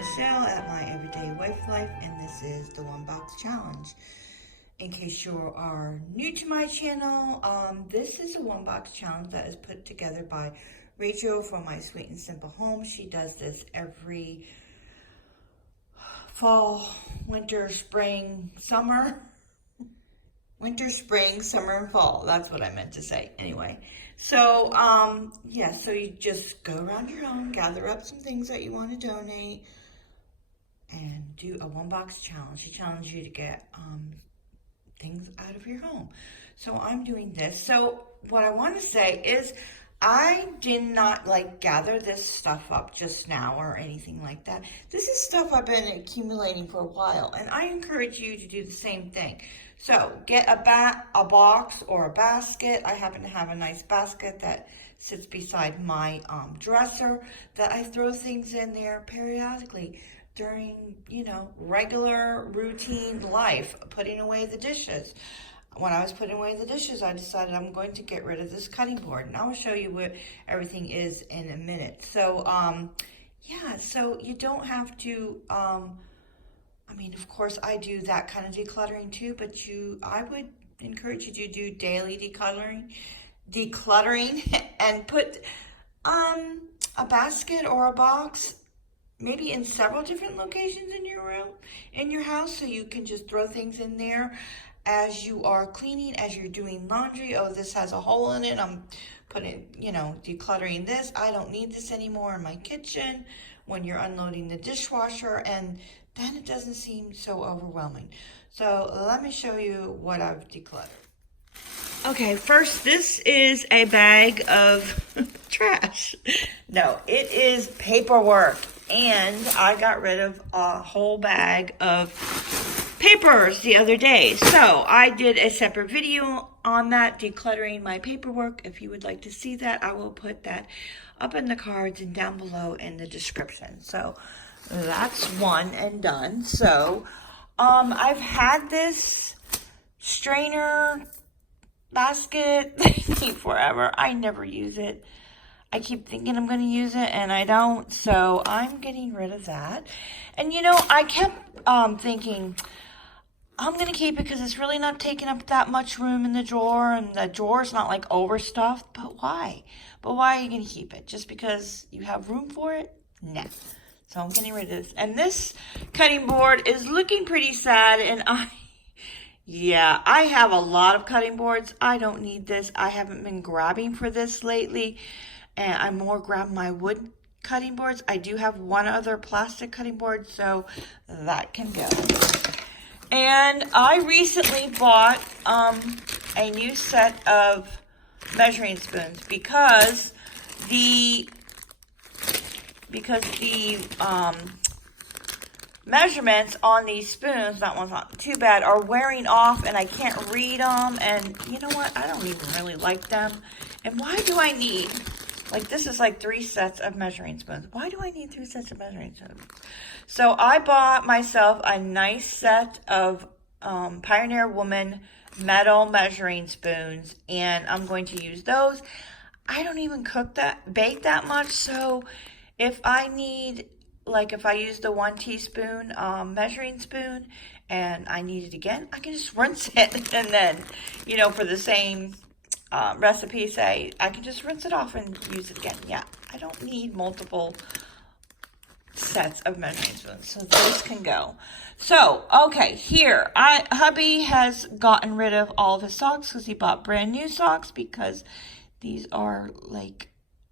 Michelle at MyEveryDayWifeLife, and this is the One Box Challenge. In case you are new to my channel, this is a one box challenge that is put together by Rachel from My Sweet and Simple Home. She does this every fall, winter, spring, summer. Winter, spring, summer, and fall. That's what I meant to say. Anyway, so, so you just go around your home, gather up some things that you want to donate, and do a one box challenge. She challenges you to get things out of your home. So I'm doing this. So what I want to say is I did not gather this stuff up just now or anything like that. This is stuff I've been accumulating for a while, and I encourage you to do the same thing. So get a box or a basket. I happen to have a nice basket that sits beside my dresser that I throw things in there periodically during, regular routine life, putting away the dishes. When I was putting away the dishes, I decided I'm going to get rid of this cutting board, and I will show you what everything is in a minute. So, so you don't have to, of course I do that kind of decluttering too, but I would encourage you to do daily decluttering and put a basket or a box maybe in several different locations in your room, in your house, so you can just throw things in there as you are cleaning, as you're doing laundry. Oh, this has a hole in it. I'm putting, decluttering this. I don't need this anymore in my kitchen when you're unloading the dishwasher, and then it doesn't seem so overwhelming. So let me show you what I've decluttered. Okay, first, this is a bag of trash. No, it is paperwork. And I got rid of a whole bag of papers the other day. So I did a separate video on that, decluttering my paperwork. If you would like to see that, I will put that up in the cards and down below in the description. So that's one and done. So I've had this strainer basket forever. I never use it. I keep thinking I'm going to use it, and I don't, so I'm getting rid of that. And, I kept thinking, I'm going to keep it because it's really not taking up that much room in the drawer, and the drawer's not, overstuffed. But why? But why are you going to keep it? Just because you have room for it? No. So I'm getting rid of this. And this cutting board is looking pretty sad, and I have a lot of cutting boards. I don't need this. I haven't been grabbing for this lately. And I'm more grabbing my wood cutting boards. I do have one other plastic cutting board, so that can go. And I recently bought a new set of measuring spoons because the measurements on these spoons, that one's not too bad, are wearing off, and I can't read them. And you know what? I don't even really like them. And why do I need... this is 3 sets of measuring spoons. Why do I need 3 sets of measuring spoons? So I bought myself a nice set of Pioneer Woman metal measuring spoons, and I'm going to use those. I don't even bake that much, so if I need, if I use the 1 teaspoon measuring spoon and I need it again, I can just rinse it, and then, for the same recipe, say I can just rinse it off and use it again. Yeah, I don't need multiple sets of measuring spoons, so those can go. So okay, here hubby has gotten rid of all of his socks because he bought brand new socks, because these are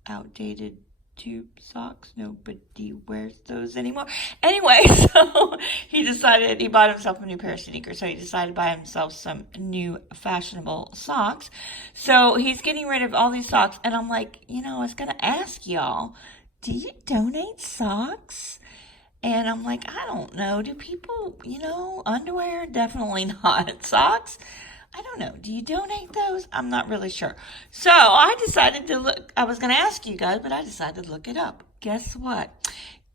outdated tube socks. Nobody wears those anymore. Anyway, so he bought himself a new pair of sneakers. So he decided to buy himself some new fashionable socks. So he's getting rid of all these socks. And I'm like, I was going to ask y'all, do you donate socks? And I'm like, I don't know. Do people, underwear? Definitely not. Socks? I don't know. Do you donate those? I'm not really sure. So I decided to look. I was going to ask you guys, but I decided to look it up. Guess what?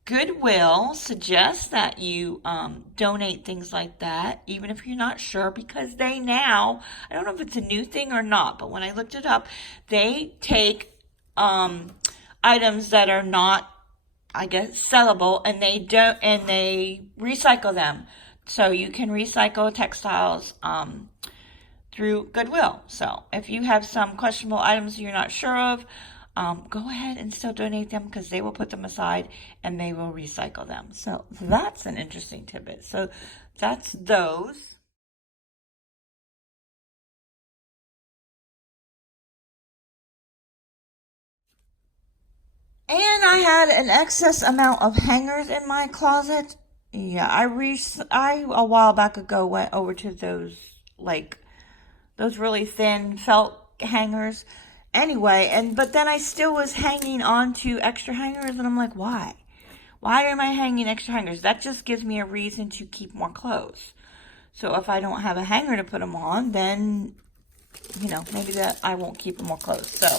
Goodwill suggests that you donate things like that, even if you're not sure, because they now, I don't know if it's a new thing or not, but when I looked it up, they take items that are not I guess, sellable, and they recycle them. So you can recycle textiles through Goodwill. So if you have some questionable items you're not sure of, go ahead and still donate them, because they will put them aside and they will recycle them. So that's an interesting tidbit. So that's those. And I had an excess amount of hangers in my closet. Yeah, I a while back ago went over to those really thin felt hangers. Anyway, but then I still was hanging on to extra hangers, and I'm like, why? Why am I hanging extra hangers? That just gives me a reason to keep more clothes. So if I don't have a hanger to put them on, then, maybe that I won't keep more clothes. So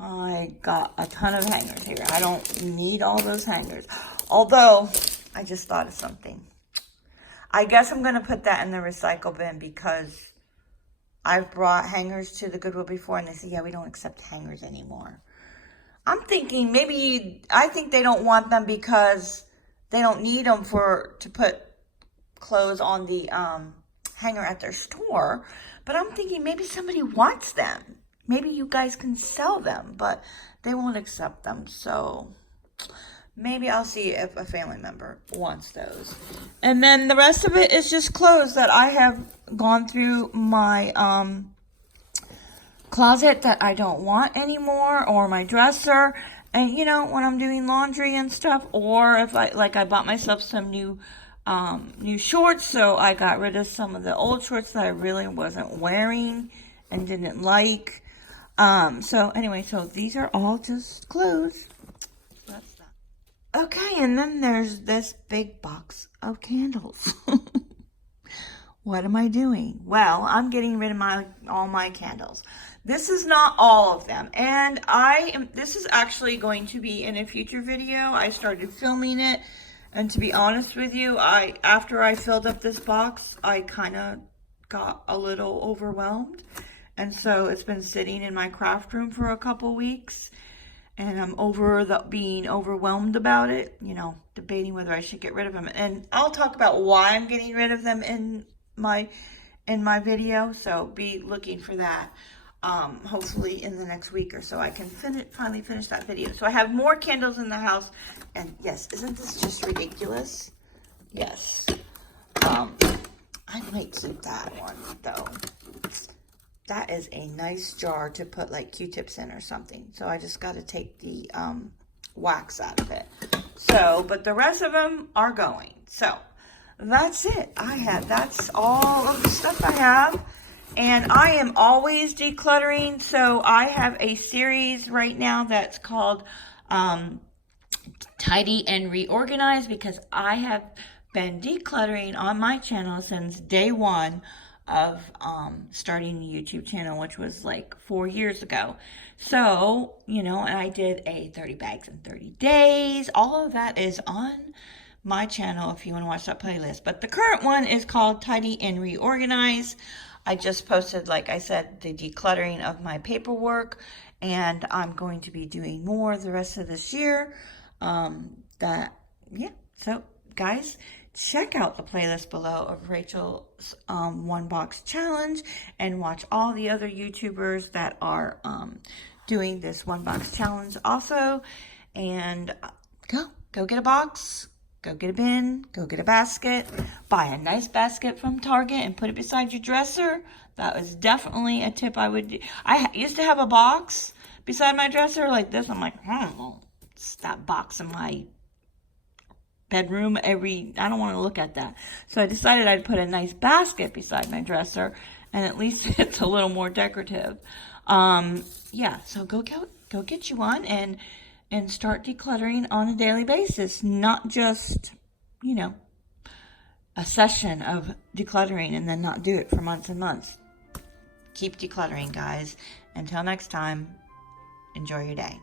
I got a ton of hangers here. I don't need all those hangers. Although, I just thought of something. I guess I'm going to put that in the recycle bin, because I've brought hangers to the Goodwill before, and they say, yeah, we don't accept hangers anymore. I'm thinking I think they don't want them because they don't need them to put clothes on the hanger at their store. But I'm thinking maybe somebody wants them. Maybe you guys can sell them, but they won't accept them. So maybe I'll see if a family member wants those. And then the rest of it is just clothes that I have gone through my closet that I don't want anymore, or my dresser. And when I'm doing laundry and stuff, or if I bought myself some new shorts, so I got rid of some of the old shorts that I really wasn't wearing and didn't like. So anyway, so these are all just clothes. That's that. Okay, and then there's this big box of candles. What am I doing? Well, I'm getting rid of all my candles. This is not all of them, and this is actually going to be in a future video. I started filming it, and to be honest with you, after I filled up this box, I kind of got a little overwhelmed, and so it's been sitting in my craft room for a couple weeks, and I'm being overwhelmed about it, debating whether I should get rid of them. And I'll talk about why I'm getting rid of them in my video, so be looking for that. Hopefully in the next week or so I can finally finish that video. So I have more candles in the house, and yes, isn't this just ridiculous? Yes. I might keep that one though. That is a nice jar to put like Q-tips in or something. So I just got to take the wax out of it. So, but the rest of them are going. So that's it. That's all of the stuff I have. And I am always decluttering, so I have a series right now that's called Tidy and Reorganize, because I have been decluttering on my channel since day one of starting the YouTube channel, which was like 4 years ago. So, and I did a 30 bags in 30 days. All of that is on my channel if you want to watch that playlist. But the current one is called Tidy and Reorganize. I just posted, like I said, the decluttering of my paperwork, and I'm going to be doing more the rest of this year. So guys, check out the playlist below of Rachel's one box challenge, and watch all the other YouTubers that are doing this one box challenge also. And go get a box. Go get a bin, go get a basket, buy a nice basket from Target and put it beside your dresser. That was definitely a tip I would do. I used to have a box beside my dresser like this. I'm like, it's that box in my bedroom I don't want to look at that. So I decided I'd put a nice basket beside my dresser, and at least it's a little more decorative. So go get you one and start decluttering on a daily basis, not just, a session of decluttering and then not do it for months and months. Keep decluttering, guys. Until next time, enjoy your day.